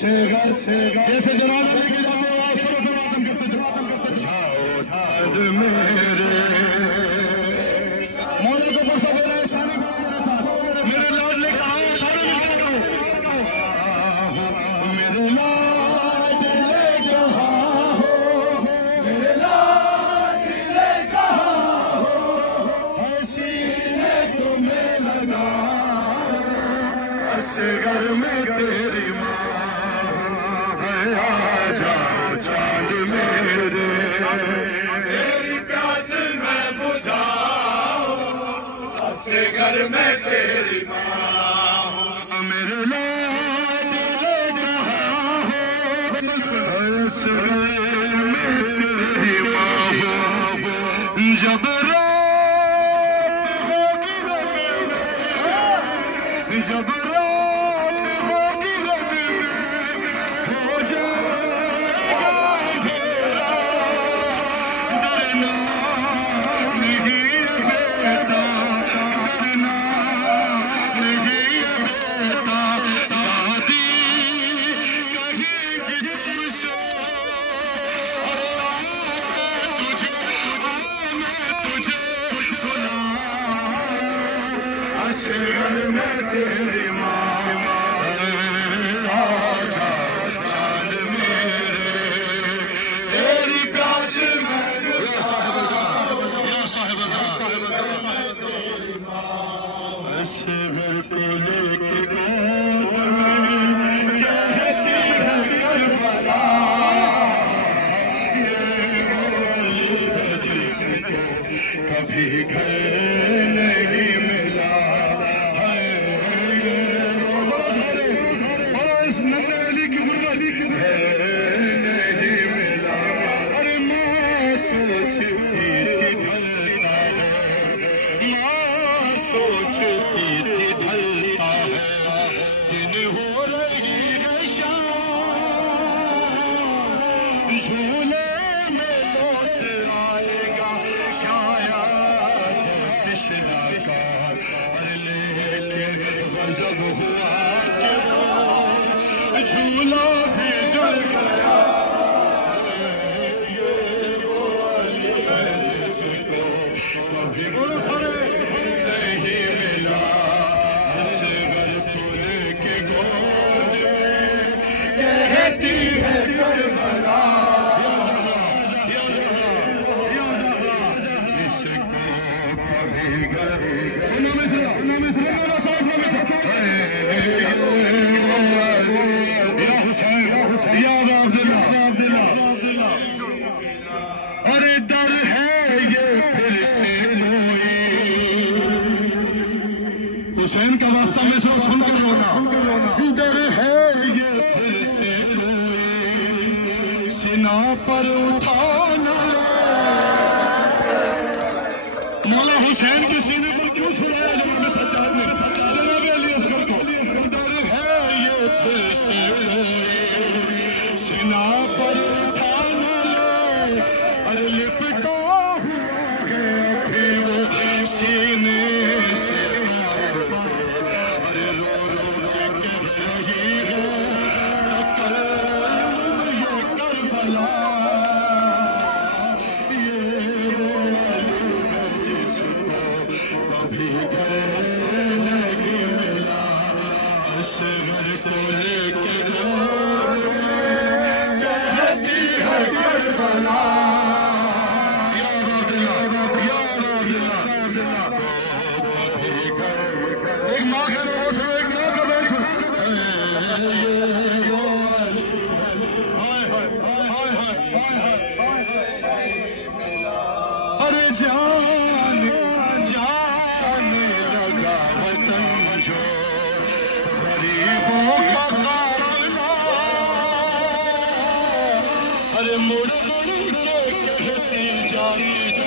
جیسے جنازہ لے کے جاتے ہو آواز کرو پھر ماتم کرتے جاؤ چاند میرے مولا کو برسا دے رہے شانی بات میرے ساتھ میرے لاڈلے کہاں سارے مل کر کہو میرے لاڈلے کہاں ہو میرے لاڈلے کہاں ہو سینے تمہیں لگا اصغر میں تیری ماں آ جاؤ چاند میرے تیری پیاس میں بجھاؤ اصغر میں تیری ماں میرے لاڈلے کہاں ہو اصغر میں تیری ماں جب رات ہوگی جب کبھی گھر نہیں ملا اس نمر علی کی غربت نہیں ملا ارے ماں سوچتی تھی ڈھلتا ہے ماں سوچتی تھی ڈھلتا ہے دن ہو رہی ہے شام جھولے میں لوٹ آئے گا غضب ہوا کہ جھولا بھی جل گیا یہ وہ علی ہے جس کو کبھی نہیں ملا اصغر تو لے کے گود میں کہتی ہے کربلا اس کو کبھی ارے در ہے یہ پھر سے کوئی حسین کا راستہ میں سب سن کر ہوگا در ہے یہ پھر سے کوئی سنا پر اٹھانا مولا حسین کے سینے پر کیوں سلایا جب میں سجاد میں جناب علی اصغر کو در ہے یہ پھر سے کوئی سنا پر اٹھانا لے ارے لپٹا ہوا ہے ابھی وہ سینے سے ارے رو رو کے کہہ رہی ہے یہ کربلا اصغر کو لے کے گود میں کہتی ہے کربلا ایک ماں کے لوگوں سے ایک ماں کا بیچ ارے جان جانے لگا وطن جو غریبوں کا کارنا ارے مڑ مڑ کے کہتی جاتی